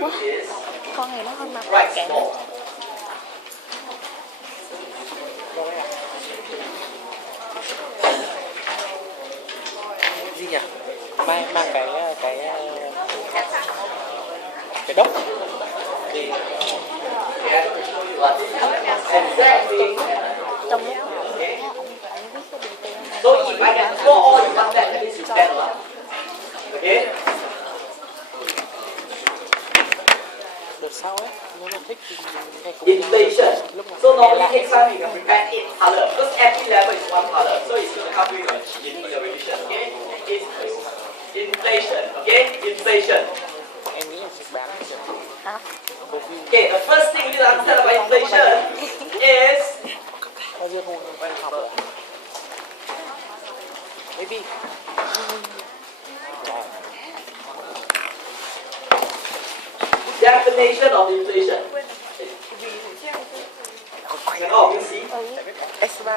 quá. is Con này nó hơn mặt right kẹo. small. Gì nhỉ? Mang cái đốc. Exactly. Trong lúc So if I can score all in one set, that means you stand up. Okay? Đợt sau ấy, nếu mà thích thì nghe cùng Inflation. lúc mà So nghe normally lại. next time you can prepare 8 color because every level is one color. So it's going to help you in the revision. Okay? Inflation. Okay? Inflation. Em nghĩ là sẽ bán được. hả? Okay, the first thing you need to understand about inflation is Bao nhiêu hồi em học rồi? Baby. definition of inflation. Can all of you see? S3.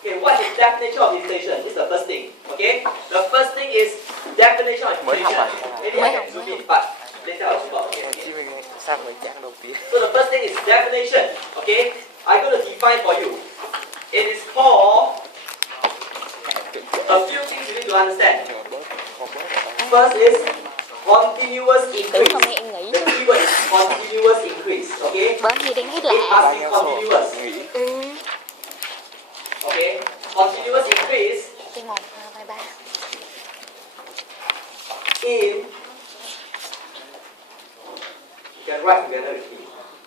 Okay, what is definition of inflation? This is the first thing. Okay, the first thing is definition of inflation. Maybe I can zoom in, but later I'll zoom out again. Chỉ mình sang với dạng đầu tiên. So the first thing is definition. Okay, I'm going to define for you. It is called a few things you need to understand. First is continuous Tưởng increase. hôm nay em nghỉ. The keyword is continuous increase. Okay, Bến gì đang hết it lạ. must be continuous. Okay, continuous increase Cái 1, 2, 3. in, you can write together with me.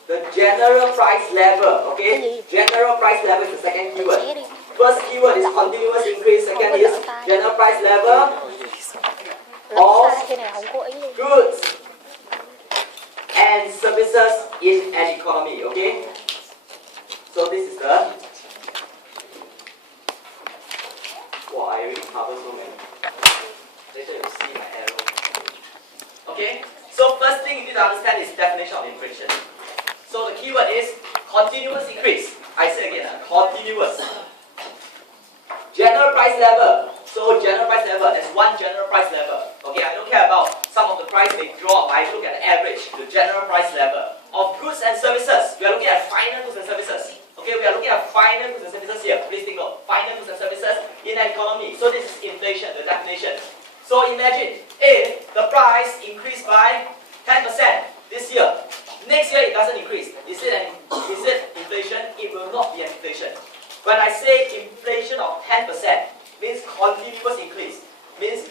The general price level, okay? General price level is the second keyword. Xé đi. First keyword is continuous increase, second is general price level Lật of sai cái này không cố ý luôn. goods and services in an economy, okay? So this is the, wow, I already covered so many. Later you'll see my arrow. Okay? So first thing you need to understand is definition of inflation. So the keyword is continuous increase. I say again, continuous. General price level. So general price level, there's one general price level. Okay, I don't care about some of the price they drop. I look at the average, the general price level of goods and services. We are looking at final goods and services. Okay, we are looking at final goods and services here. Please take note. Final goods and services in an economy. So this is inflation, the definition. So imagine if the price increased by 10% this year. Next year it doesn't increase. Is it inflation? It will not be an inflation. When I say inflation of 10%, means continuous increase. Means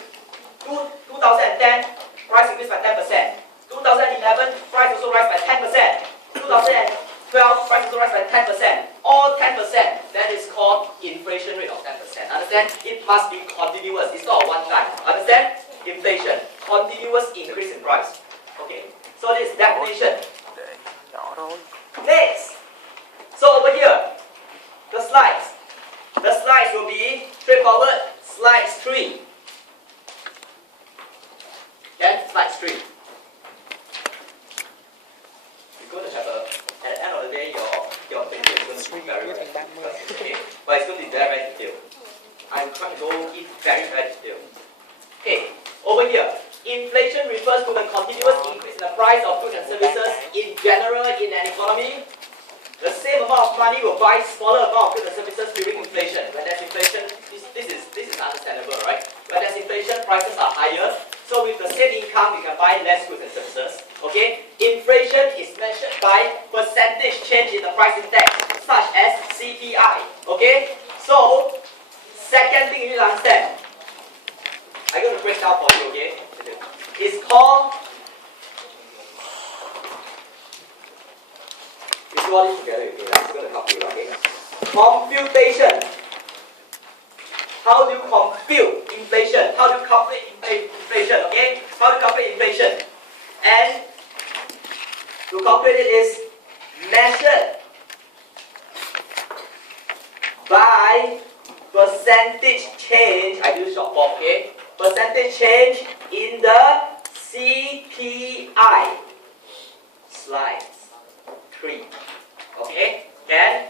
2010 price increased by 10%. 2011 price also rise by 10%. 2012 price also rise by 10%. All 10%. That is called inflation rate of 10%. Understand? It must be continuous. It's not a one time. Understand? Inflation. Continuous increase in price. Okay. So this is definition. Next. So over here, the slides. The slides will be straightforward. Slides 3. Then slides 3. You're going to have a, at the end of the day, your thinking is going to be very, very okay. But it's going to be very, very detailed. I'm trying to go in very, very detailed. Okay, over here, inflation refers to the continuous increase in the price of goods and services in general in an economy. The same amount of money will buy smaller amount of goods and services during inflation. When there's inflation, this is understandable, right? When there's inflation, prices are higher. So with the same income, you can buy less goods and services. Okay? Inflation is measured by percentage change in the price index, such as CPI. Okay? So, second thing you need to understand. I'm going to break down for you, okay? It's called, you do all this together, okay? That's going to help you, okay? Computation. How do you compute inflation? How do you calculate inflation, okay? How do you calculate inflation? And to calculate it is measured by percentage change. I use short form, okay? Percentage change in the CPI. Slides 3. Okay? Can?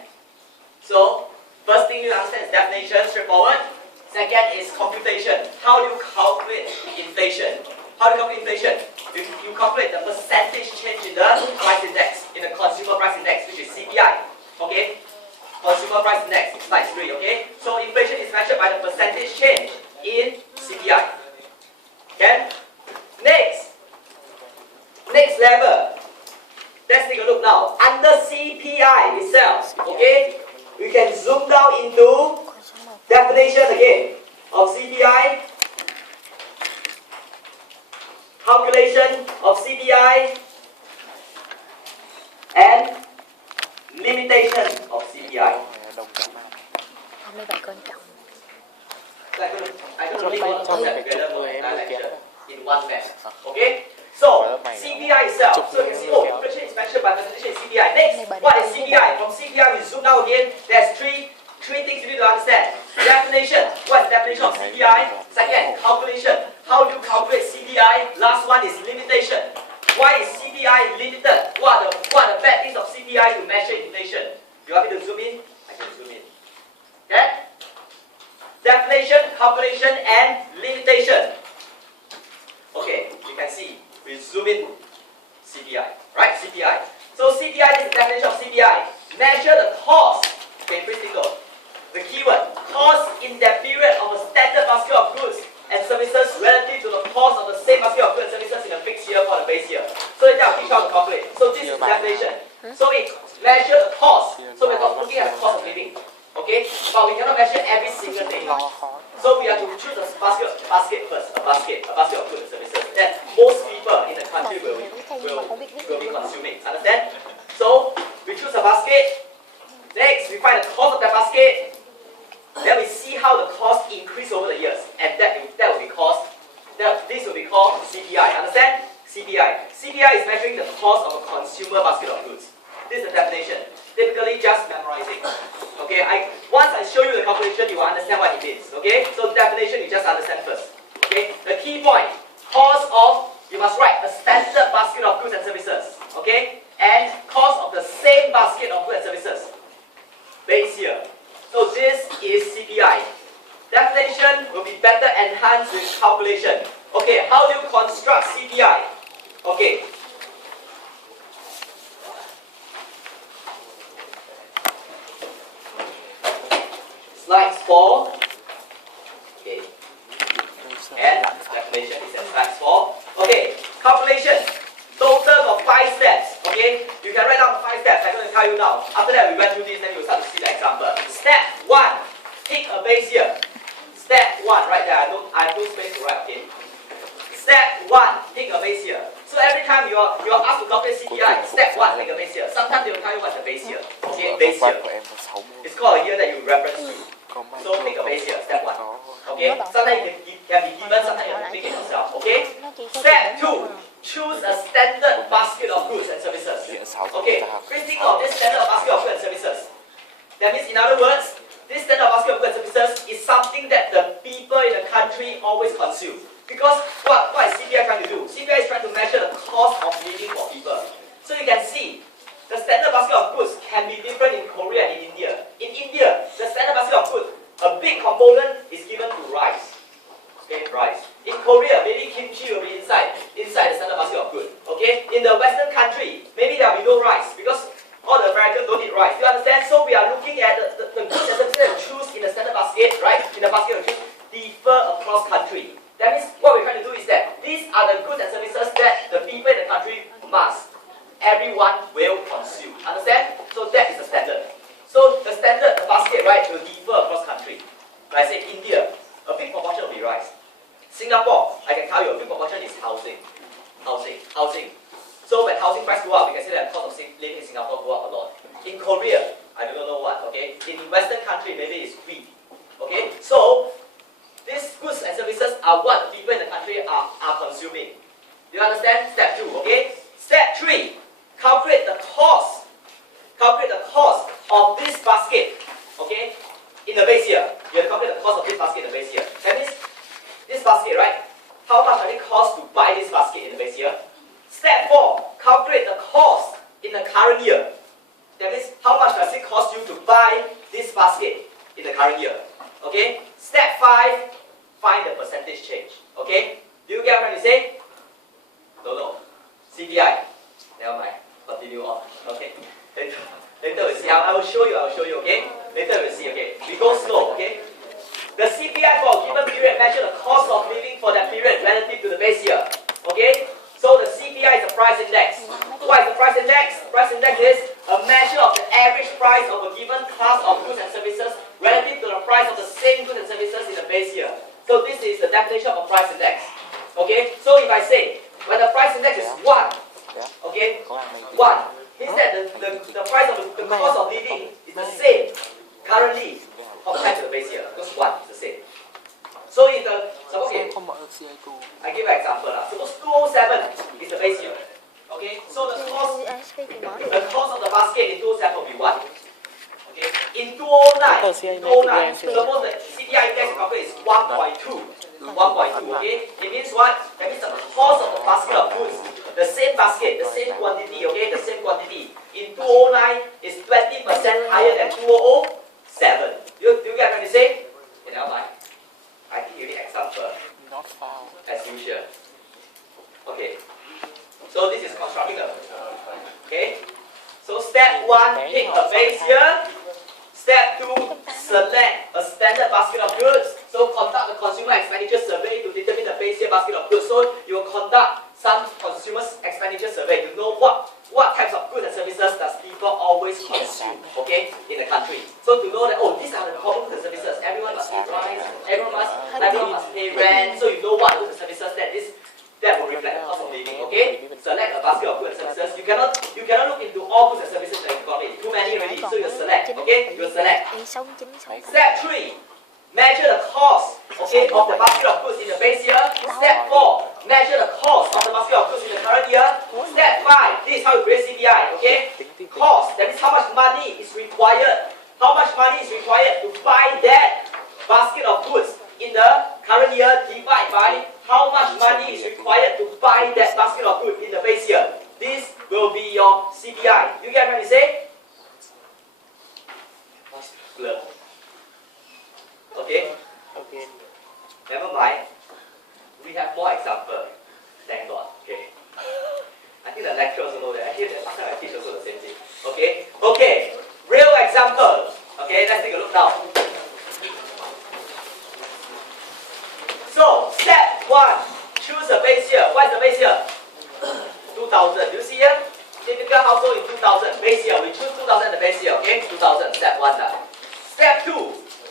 So, first thing you understand is definition, straightforward. Second is computation. How do you calculate inflation? How do you calculate inflation? You calculate the percentage change in the price index, in the consumer price index, which is CPI. Okay? Consumer price index, slide 3. Okay? So inflation is measured by the percentage change in CPI. Okay? Next level. Let's take a look now. Under CPI itself, okay, we can zoom down into definition again of CPI, calculation of CPI, and limitation of CPI. Đồng cảm ơn. 27 con trọng. I don't really want to concept together for entire lecture in one mess. À. Okay? So, CPI itself. So you can see, oh, inflation is measured by percentage in CPI. Next, what is CPI? From CPI, we zoom down again. There's three things you need to understand. Definition. What is the definition of CPI? Second, calculation. How do you calculate CPI? Last one is limitation. Why is CPI limited? What are the bad things of CPI to measure inflation? You want me to zoom in? I can zoom in. Okay? Definition, calculation, and limitation. Okay, you can see. We zoom in CPI, right? CPI. So CPI is the definition of CPI. Measure the cost. Okay, pretty simple. The keyword, cost in that period of a standard basket of goods and services relative to the cost of the same basket of goods and services in a fixed year for the base year. So later I'll teach you how to calculate. So this is the definition. So it measure the cost. So we're not looking at the cost of living. Okay? But we cannot measure every single thing. So we have to choose a basket first, a basket of goods and services that most people in the country will be consuming. Understand? So we choose a basket. Next, we find the cost of that basket. Then we see how the cost increase over the years, and this will be called CPI. Understand? CPI. CPI is measuring the cost of a consumer basket of goods. This is the definition. Typically, just memorizing. Okay, once I show you the calculation, you will understand what it means. Okay, so definition you just understand first. Okay, the key point, cost of, you must write a standard basket of goods and services. Okay, and cost of the same basket of goods and services. Base year. So this is CPI. Definition will be better enhanced with calculation. Okay, how do you construct CPI? Okay. Slide 4. Okay. And definition is at slide 4. Okay, calculation. Total of 5 steps. Okay, you can write down the 5 steps. I'm going to tell you now. After that, we went through this, then you will start to see the example. Step 1, pick a base year. Step 1, right there. I have no space to write. Okay. Step 1, pick a base year. So every time you are asked to calculate CPI, step 1, pick a base year. Sometimes they will tell you what's the base year. Okay, base year. It's called a year that you reference to. So pick a base year, step 1. Okay, sometimes it can be given, sometimes you have to pick it yourself. Okay. Step 2, choose a standard basket of goods and services. Okay, please think of this standard basket of goods and services. That means, in other words, this standard basket of goods and services is something that the people in the country always consume. Because what is CPI trying to do? CPI is trying to measure the cost of living for people. So you can see, the standard basket of goods can be different in Korea and in India. In India, the standard basket of goods, a big component is given to rice. Okay, rice. In Korea, maybe kimchi will be inside the standard basket of goods. Okay, in the Western country, maybe there will be no rice because all the Americans don't eat rice. You understand? So we are looking at the goods and services that you choose in the standard basket, right? In the basket you choose, differ across country. That means what we're trying to do is that these are the goods and services that the people in the country must. Everyone will consume. Understand? So that is the standard. So the standard, the basket, right, will differ across country. Like I say, India, a big proportion will be rice. Singapore, I can tell you, a big proportion is housing. Housing. So when housing price go up, we can say that the cost of living in Singapore go up a lot. In Korea, I don't know what, okay? In Western country, maybe it's wheat. Okay? So these goods and services are what the people in the country are consuming. Do you understand? Step 2, okay? Step 3, calculate the cost. Calculate the cost of this basket, okay? In the base year. You have to calculate the cost of this basket in the base year. That means, this basket, right? How much does it cost to buy this basket in the base year? Step 4, calculate the cost in the current year. That means, how much does it cost you to buy this basket in the current year? Okay? Step 5, find the percentage change. Okay? Do you get what I'm trying to say? CPI. Never mind. Continue on. Okay. Later we'll see. I will show you. Okay. Later we'll see. Okay. We go slow. Okay. The CPI for a given period measure the cost of living for that period relative to the base year. Okay. So the CPI is the price index. What is the price index? Price index is a measure of the average price of a given class of goods and services relative to the price of the same goods and services in the base year. So this is the definition of a price index. Okay. So if I say when the price index is 1, okay, 1 means that the price of the cost of living is the same currently compared to the base year, because 1 is the same. So if the suppose okay, I give an example lah. Suppose 207 is the base year. Okay, so the cost of the basket in 207 will be 1. Okay, in 209, suppose the CPI index calculate is 1.2. 1.2. Okay, it means what? That means the cost of the basket of goods, the same basket, the same quantity. Okay, the same quantity in 209 is 20% higher than 2007. Do you get what I say? Okay, never mind. I think you need example. Not found. As usual. Okay. So this is constructing the. Okay. So step 1, pick a base year. Step 2, select a standard basket of goods. So conduct the consumer expenditure survey to determine the base year basket of goods. So you will conduct some consumer expenditure survey to know what types of goods and services does people always consume, okay, in the country. So to know that, oh, these are the common goods and services. Everyone must pay price, everyone must pay rent. So you know what goods and services that will reflect the cost of living, okay? Select a basket of goods and services. You cannot look into all goods and services that you got it. Too many already, so you select, okay? You select. Step 3, measure the cost, okay, of the basket of goods in the base year. Step 4, measure the cost of the basket of goods in the current year. Step 5, this is how you create CPI, okay? Cost, that means how much money is required. How much money is required to buy that basket of goods in the current year, divide by how much money is required to buy that basket of goods in the base year. This will be your CPI. You get what I say? Blur. Okay? Okay. Never mind. We have more examples. Thank God. Okay. I think the lecturer also know that. Actually, the last time I teach also the same thing. Okay? Okay. Real example. Okay, let's take a look now. So, step 1. Choose a base year. What is the base year? 2000. Do you see here? Typical household in 2000. Base year. We choose 2000 the base year. Okay? 2000. Step 1. Step 2.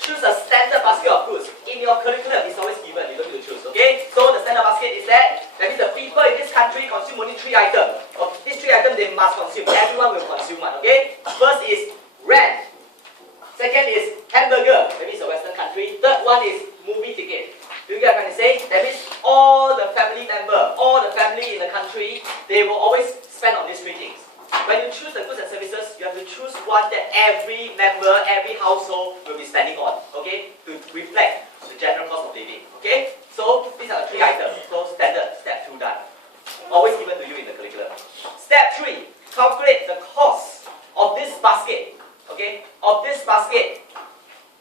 Choose a standard basket of goods. In your curriculum, it's always given. You don't need to choose. Okay? So the standard basket is that. That means the people in this country consume only 3 items. These 3 items they must consume. Everyone will consume one. Okay? First is rent. Second is hamburger. Maybe it's a Western country. Third one is movie ticket. Do you get what I say? That means all the family in the country, they will always spend on these 3 things. When you choose the goods and services, you have to choose one that every member, every household will be spending on, okay, to reflect the general cost of living, okay? So these are the 3 items. So standard, step 2 done. Always given to you in the curriculum. Step 3, calculate the cost of this basket, okay,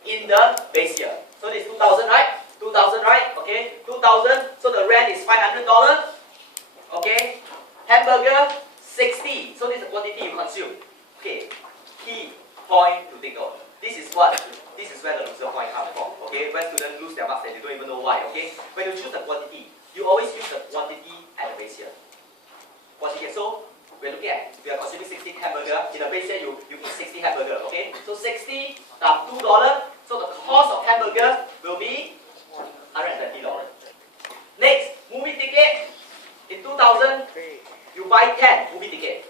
in the base year. So this is 2000, right? 2000, right? Okay, 2000. So the rent is $500. Okay, hamburger 60. So this is the quantity you consume. Okay, key point to take note. This is where the loser point comes from. Okay, when students lose their marks and they don't even know why. Okay, when you choose the quantity, you always use the quantity at the base year. Quantity. So we are consuming 60 hamburger. In the base year, you eat 60 hamburger. Okay, so 60 times $2. So the cost of hamburger will be $130. Next, movie ticket. In 2000, you buy 10 movie ticket.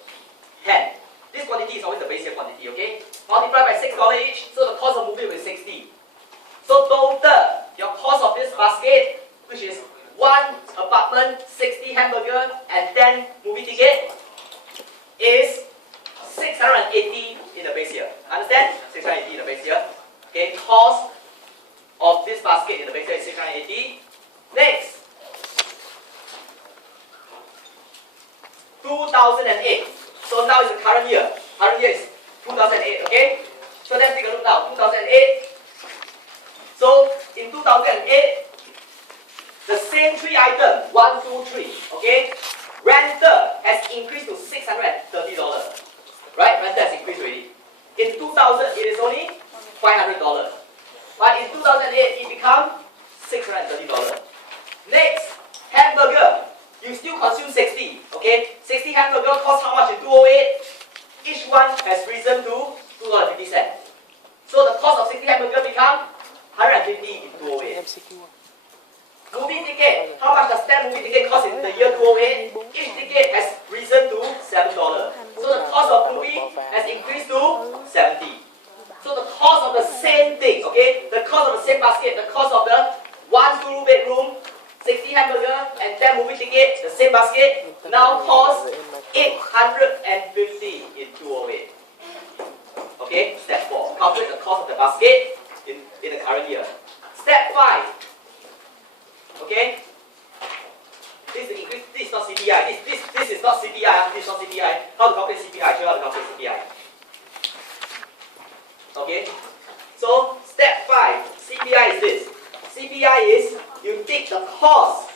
10. This quantity is always the base year quantity, okay? Multiply by $6 each, so the cost of movie will be 60. So total, your cost of this basket, which is 1 apartment, 60 hamburger, and 10 movie ticket, is 680 in the base year. Understand? 680 in the base year. Okay, cost of this basket in the base year is 680. Next, 2008. So now is the current year. Current year is 2008, okay? So let's take a look now. 2008. So in 2008, the same 3 items, 1, 2, 3, okay? rental has increased to $630. Right? Rental has increased already. In 2000, it is only $500. But in 2008, it became $630. Next, hamburger. You still consume 60. Okay? 60 hamburger cost how much in 2008? Each one has risen to $2.50. So the cost of 60 hamburger become 150 in 2008. MCQ. Movie ticket. How much does that movie ticket cost in the year 2008? Each ticket has risen to $7. So the cost of movie has increased to 70. So the cost of the same thing, okay? The cost of the same basket, the cost of the 1 2-bedroom, 60 hamburger, and 10 movie ticket, the same basket, now costs 850 in 2008. Okay, step 4. Calculate the cost of the basket in the current year. Step 5. Okay? This is increase. This is not CPI. This is not CPI. This is not CPI. How to calculate CPI? Show you how to calculate CPI. Okay? So step 5. CPI is this. CPI is you take the cost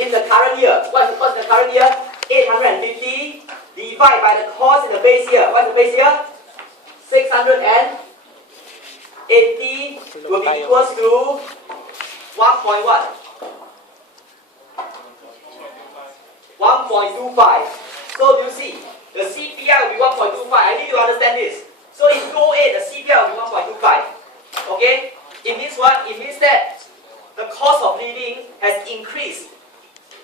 in the current year. What's the cost in the current year? 850 divide by the cost in the base year. What's the base year? 680 will be equals to 1.1. 1.25. So you see, the CPI will be 1.25. I need you to understand this. So in 2008, the CPI will be 1.25. Okay? It means what? It means that the cost of living has increased.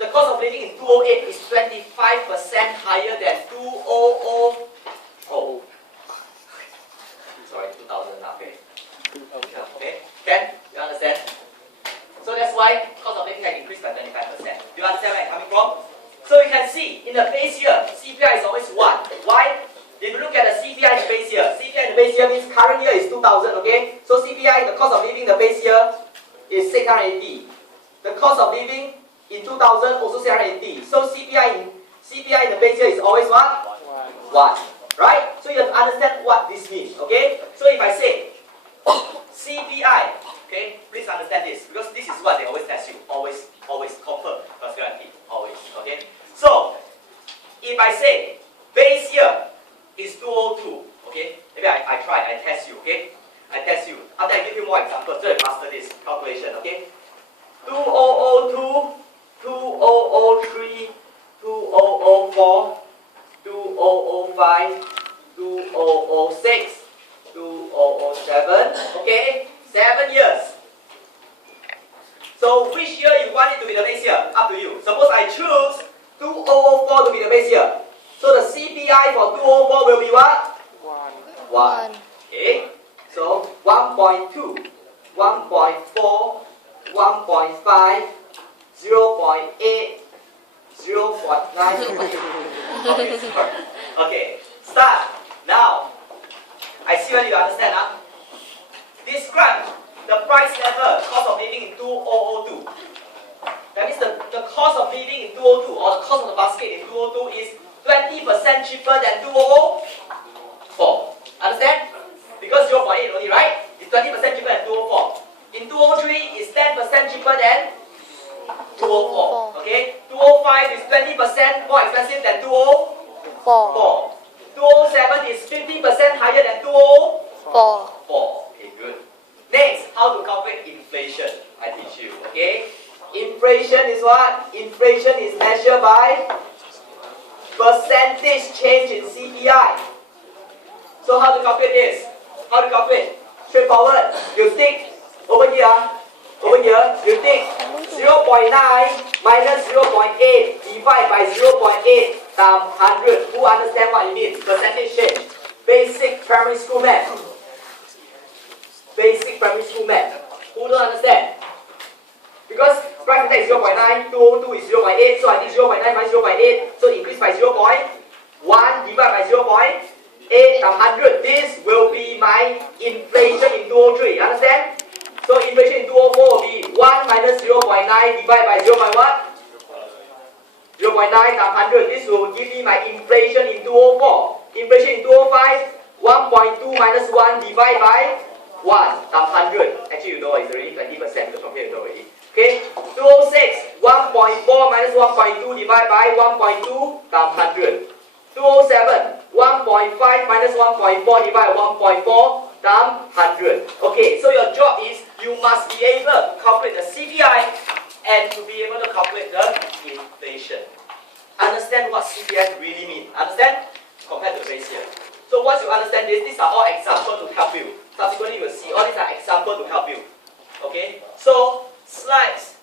The cost of living in 2008 is 25% higher than 2000. Oh. Sorry, 2000. Okay. Okay. Can you understand? So that's why cost of living has increased by 25%. Do you understand where I'm coming from? So you can see in the base year, CPI is always 1. Why? If you look at the CPI in the base year, CPI in the base year means current year is 2000, okay? So CPI, the cost of living in the base year is 680. The cost of living in 2000 also 680. So CPI in the base year is always what? 1. Right? So you have to understand what this means, okay? So if I say CPI, okay, please understand this because this is what they always test you. Always confirm, first guarantee, always, okay? So if I say base year is 202, okay? Maybe I try, I test you, okay? I test you. After I give you more examples, so you master this calculation, okay? 2002, 2003, 2004, 2005, 2006, 2007, okay? 7 years. So which year you want it to be the base year? Up to you. Suppose I choose 2004 to be the base year. So the CPI for 2004 will be what? 1. Okay? So 1.2, 1.4, 1.5, 0.8, 0.9. Okay, sorry. Okay, start. Now, I see when you understand. Describe the price level, cost of living in 2002. That means the cost of living in 2002 or the cost of the basket in 2002 is 20% cheaper than 2004. Understand? Because 0.8 only, right? It's 20% cheaper than 2004. In 2003, it's 10% cheaper than 2004. Okay? 2005 is 20% more expensive than 2004. 2007 is 50% higher than 2004. Okay, good. Next, how to calculate inflation. I teach you. Okay? Inflation is what? Inflation is measured by percentage change in CPI. So how to calculate this? How to calculate? Straightforward. You take over here, you take 0.9 minus 0.8 divide by 0.8 times 100. Who understand what it means? Percentage change. Basic primary school math. Basic primary school math. Who don't understand? Because price index is 0.9, 202 is 0.8, so I think 0.9 minus 0.8, so increase by 0.1 divided by 0.8 times 100. This will be my inflation in 2003. Understand? So inflation in 2004 will be 1 minus 0.9 divided by 0.1. 0.9 times 100. This will give me my inflation in 2004. Inflation in 2005, 1.2 minus 1 divided by 1 times 100. Actually, you know it's already 20% because from here you know already. Okay, 206, 1.4 204 minus 1.2 divided by 1.2 times 100. 207, 1.5 minus 1.4 divided by 1.4 times 100. Okay, so your job is you must be able to calculate the CPI and to be able to calculate the inflation. Understand what CPI really means. Understand? Compared to the base here. So once you understand this, these are all examples to help you. Subsequently, you will see all these are examples to help you. Okay? So, slides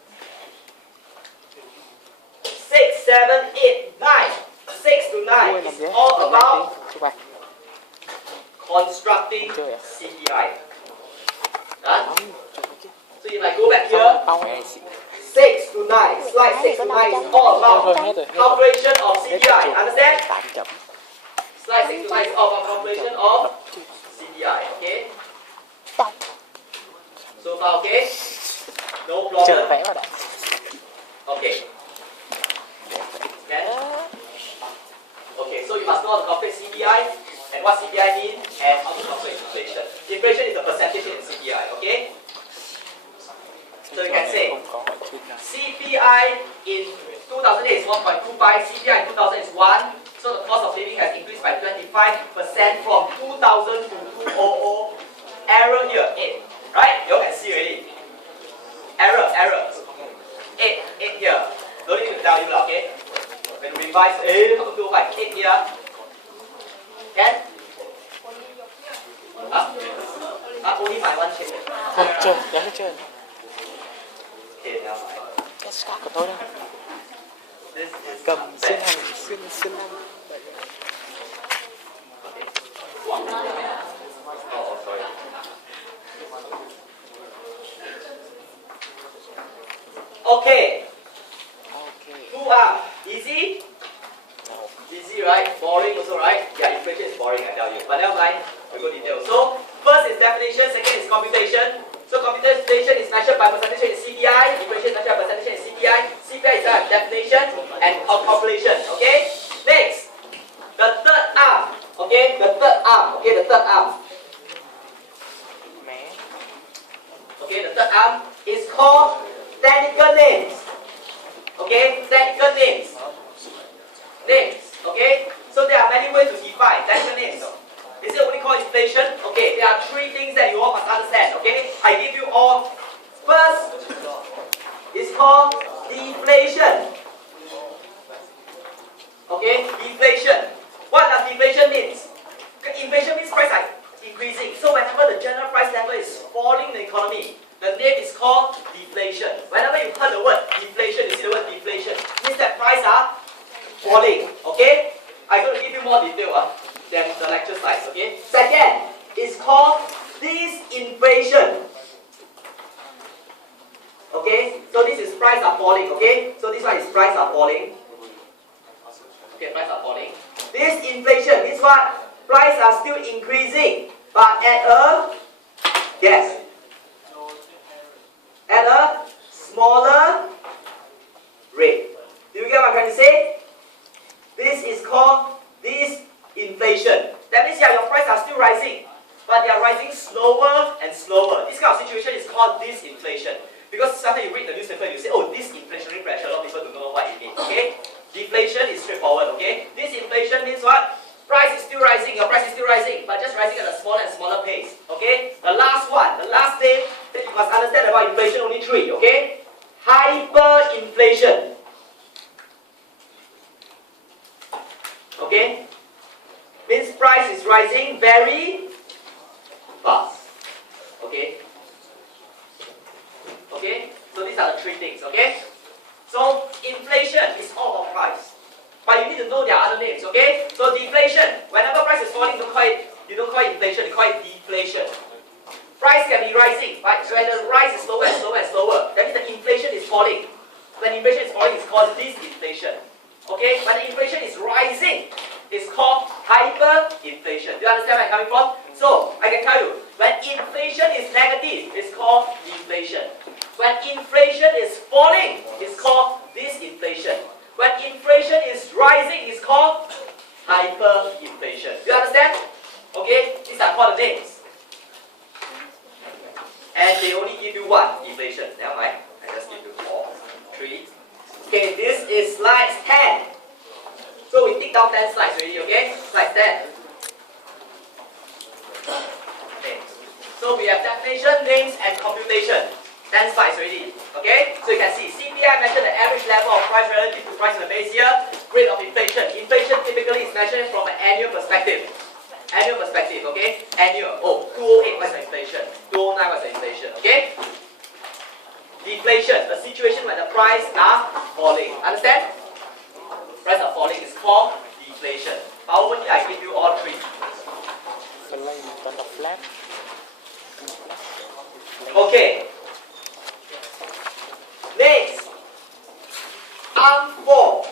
6, 7, 8, 9. 6 to 9 is all about constructing CPI. Done? So if I go back here, 6 to 9, slide 6 to 9 is all about calculation of CPI. Understand? Slide 6 to 9 is all about calculation of CPI. Okay? So far okay? No problem. Okay. Okay, so you must know how to calculate CPI and what CPI means and how to calculate inflation. Inflation is the percentage in CPI, okay? So you can say CPI in 2008 is 1.25, CPI in 2000 is 1, so the cost of living has increased by 25% from 2000 to 2000. Error here, 8, right? You all can see already. Error. 8 here. Don't need to tell you, okay? When you revise, how to do 5, 8 here. Can? Only my one check. Không, chơi, dám chơi. Okay, now my. Cái stock của tôi đâu. This is Cầm bad. xin năm. Oh, sorry. Okay. Who are easy? Easy, right? Boring also, right? Yeah, inflation is boring, I tell you. But never mind, we go detail. So, first is definition, second is computation. So, computation is measured by percentage in CPI, inflation is measured by percentage in CPI. CPI is a definition and calculation. Okay? Next, the third arm. Okay, the third arm. Okay, the third arm. Okay, the third arm is called technical names. Okay, technical names. Names. Okay, so there are many ways to define technical names. Is it only called inflation? Okay, there are 3 things that you all must understand. Okay, I give you all. First is called deflation. Okay, deflation. What does deflation mean? Inflation means price are increasing. So whenever the general price level is falling in the economy, the name is called deflation. Whenever you heard the word deflation, you see the word deflation, means that prices are falling. Okay? I'm going to give you more detail than the lecture slides. Okay? Second is called disinflation. Okay? So this is prices are falling. Okay? So this one is prices are falling. Okay, prices are falling. Disinflation means what? Prices are still increasing, but at a smaller rate. Do you get what I'm trying to say? This is called disinflation. That means yeah, your prices are still rising, but they are rising slower and slower. This kind of situation is called disinflation. Because sometimes you read the newspaper and you say, oh, disinflationary pressure, a lot of people don't know what it means. Okay? Deflation is straightforward, okay? Disinflation means what? Price is still rising, your price is still rising, but just rising at a smaller and smaller pace. Okay? The last one, the last name that you must understand about inflation, only 3, okay? Hyperinflation. Okay? Means price is rising very fast. Okay? Okay? So these are the 3 things, okay? So inflation is all about price. But you need to know their other names, okay? So deflation, whenever price is falling, you don't call it inflation, you call it deflation. Price can be rising, but when the rise is slower and slower and slower, that means the inflation is falling. When inflation is falling, it's called disinflation. Okay? When the inflation is rising, it's called hyperinflation. Do you understand where I'm coming from? So, I can tell you, when inflation is negative, it's called deflation. When inflation is falling, it's called disinflation. When inflation is rising, it's called hyperinflation. Do you understand? Okay? These are called the names. And they only give you 1, deflation. Never mind. I just give you 4, 3. Okay, this is slide 10. So we tick down 10 slides already, okay? Slide 10. Okay. So we have definition, names, and computation. 10 slides already, okay? So you can see CPI measures the average level of price relative to price in the base year. Rate of inflation. Inflation typically is measured from an annual perspective. Annual perspective, okay? Annual. Oh, 2008 was the inflation. 2009 was the inflation, okay? Deflation, a situation when the price are falling. Understand? Price are falling is called deflation. PowerPoint, I give you all three. The line on the flat. Okay. Next. Arm 4.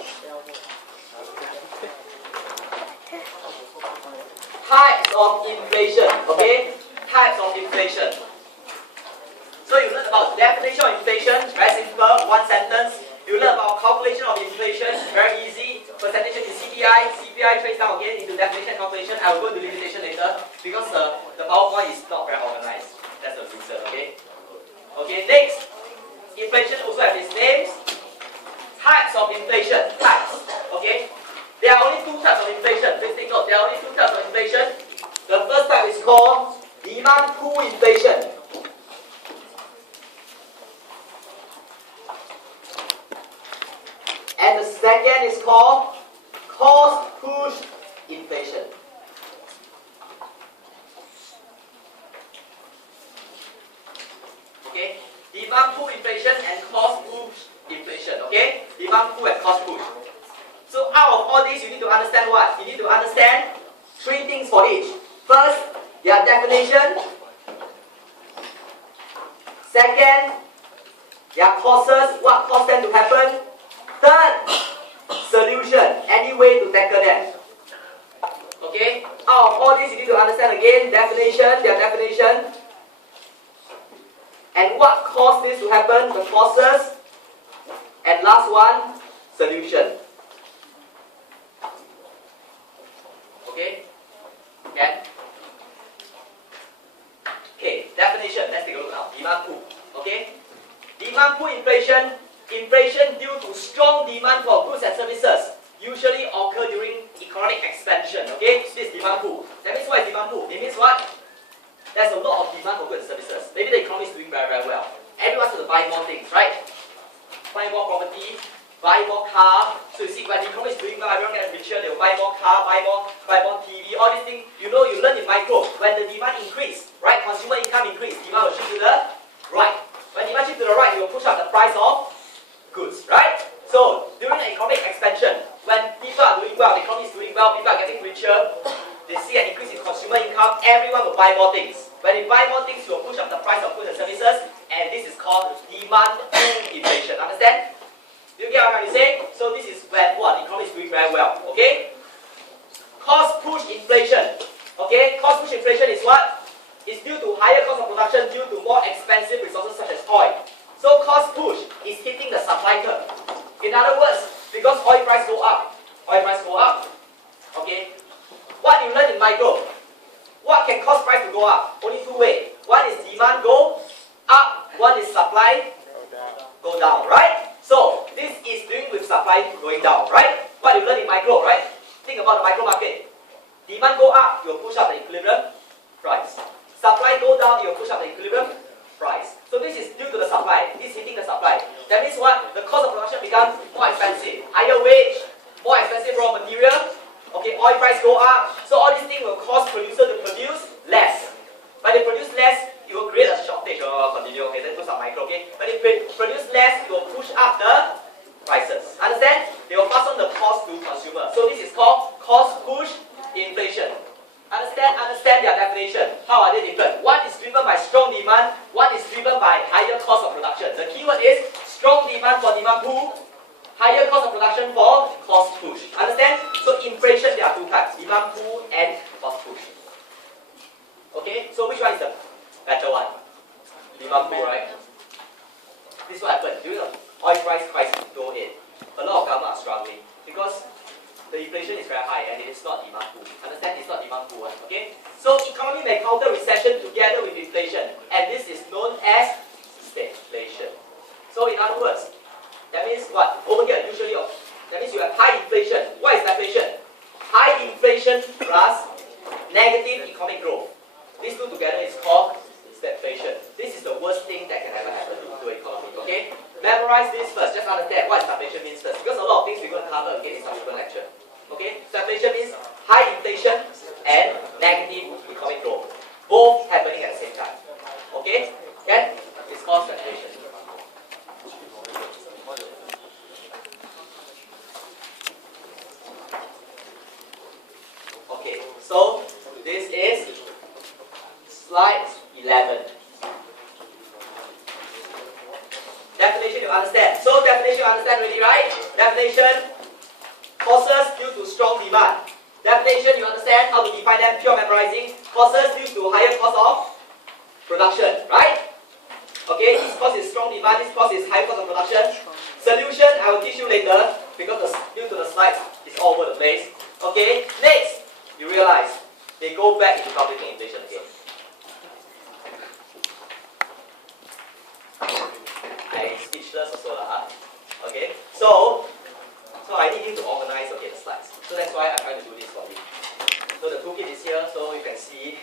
Types of inflation. Okay? Types of inflation. So you learn about definition of inflation, very simple, one sentence. You learn about calculation of inflation, very easy. Percentage is CPI. CPI traces down again into definition and calculation. I will go into limitation later because the PowerPoint is not very organized. That's the reason, okay? Okay, next. Inflation also has its names. Types of inflation. Types. Okay? There are only two types of inflation. Please take note. There are only two types of inflation. The first type is called demand pull inflation. And the second is called cost push inflation. Okay? Demand pull inflation and cost push inflation. Okay? Demand pull and cost push. So out of all these, you need to understand what? You need to understand three things for each. First, their definition. Second, their causes, what caused them to happen. Third, solution, any way to tackle them. Okay? Out of all these, you need to understand again, definition, their definition. And what caused this to happen, the causes. And last one, solution. Okay? Can? Okay, definition, let's take a look now. Demand pull. Okay? Demand pull inflation. Inflation due to strong demand for goods and services usually occur during economic expansion. Okay, this is demand pull. That means what is demand pull? It means what? There's a lot of demand for goods and services. Maybe the economy is doing very, very well. Everyone wants to buy more things, right? Buy more property, buy more car. So you see, when the economy is doing well, everyone gets richer. They will buy more car, buy more TV. All these things, you know, you learn in micro. When the demand increase, right? Consumer income increase, demand will shift to the right. When demand shift to the right, it will push up the price of goods, right? So during the economic expansion, when people are doing well, the economy is doing well, people are getting richer, they see an increase in consumer income, everyone will buy more things. When they buy more things, you will push up the price of goods and services, and this is called demand pull inflation. Understand? Do you get what I'm trying to say? So this is when what the economy is doing very well. Okay? Cost push inflation. Okay? Cost push inflation is what? It's due to higher cost of production due to more expensive resources such as oil. So cost push is hitting the supply curve. In other words, because oil price go up, okay? What you learn in micro? What can cause price to go up? Only two ways. One is demand go up, one is supply go down, right? So this is doing with supply going down, right? What you learn in micro, right? Think about the micro market. Demand go up, you will push up the equilibrium price. Supply go down, you will push up the equilibrium price. So this is due to the supply. This is hitting the supply. That means what? The cost of production becomes more expensive. Higher wage, more expensive raw material. Okay, oil price go up. So all these things will cause producer to produce less. When they produce less, it will create a shortage. Continue. Okay, let's do some micro. Okay, when they produce less, it will push up the prices. Understand? They will pass on the cost to consumer. So this is called cost push inflation. Understand their definition. How are they different? One is driven by strong demand, one is driven by higher cost of production. The keyword is strong demand for demand pull, higher cost of production for cost push. Understand? So inflation, there are two types, demand pull and cost push. Okay, so which one is the better one? Demand pull, right? This is what happened during the oil price crisis 2008. A lot of government are struggling because the inflation is very high and it is not demand pull. Understand? It's not demand pull. Okay? So economy may counter recession together with inflation, and this is known as stagflation. So in other words, that means what? over here usually, that means you have high inflation. What is stagflation? High inflation plus negative economic growth. These two together is called stagflation. This is the worst thing that can ever happen to an economy. Okay? Memorize this first. Just understand what stagflation means first, because a lot of things we're going to cover again in subsequent lecture. Okay? Stagflation means high inflation and negative economic growth, both happening at the same time. Okay? Okay? It's called stagflation. Okay, so this is slide 11. Definition you understand. So definition you understand already, right? Definition, causes due to strong demand. Definition you understand how to define them, pure memorizing. Causes due to higher cost of production, right? Okay, this cause is strong demand, this cause is high cost of production. Solution I will teach you later because due to the slides it's all over the place. Okay, next you realize they go back into calculating inflation again. I speechless also lah. Okay, so I need you to organize the slides. So that's why I'm trying to do this for you. So the toolkit is here, so you can see.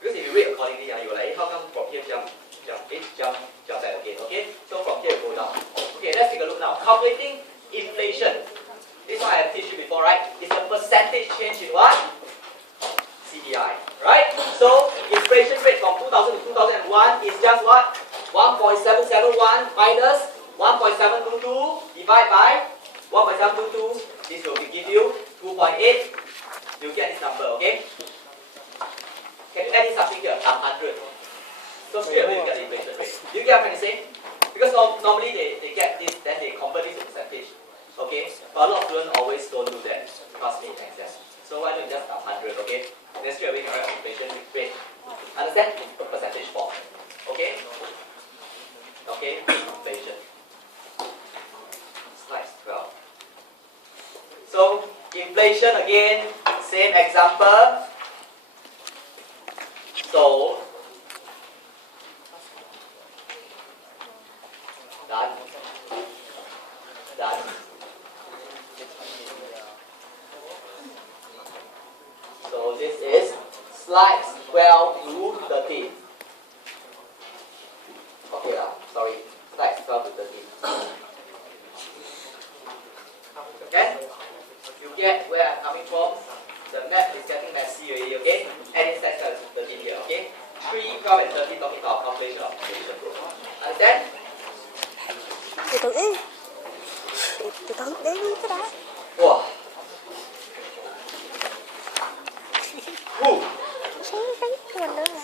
Because if you read accordingly, you will like, how come from here jump back again? Okay, so from here go down. Okay, let's take a look now. Calculating inflation. This one I have teach you before, right? It's a percentage change in what? CPI, right? So inflation rate from 2000 to 2001 is just what? 1.771 minus 1.722 divided by 1.722. This will give you 2.8. You get this number, okay? Can you add in something here? 100. So straight away you get the inflation rate. Do you get what I'm trying to say? Because normally they get this, then they convert this to percentage. Okay? But a lot of students always don't do that. Trust me, exam. So why don't you just 100, okay? Then straight away you can write inflation rate. Understand? In percentage form. Okay? Okay? Inflation. Slide 12. So inflation again, same example. So done. Done. So this is slides 12 to 13. Okay lah, sorry. Slides 12 to 13. Okay? You get where I'm coming from? The math is getting messy already, okay? And it's slides 12 to 13 here, okay? 3, 12 and 13 talking about calculation of inflation growth. Understand? Từ từ đi. Từ từ để đi cái đã. Wow. Woo.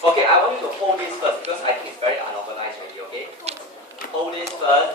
Okay, I want you to hold this first because I think it's very unorganized already, okay? Hold this first.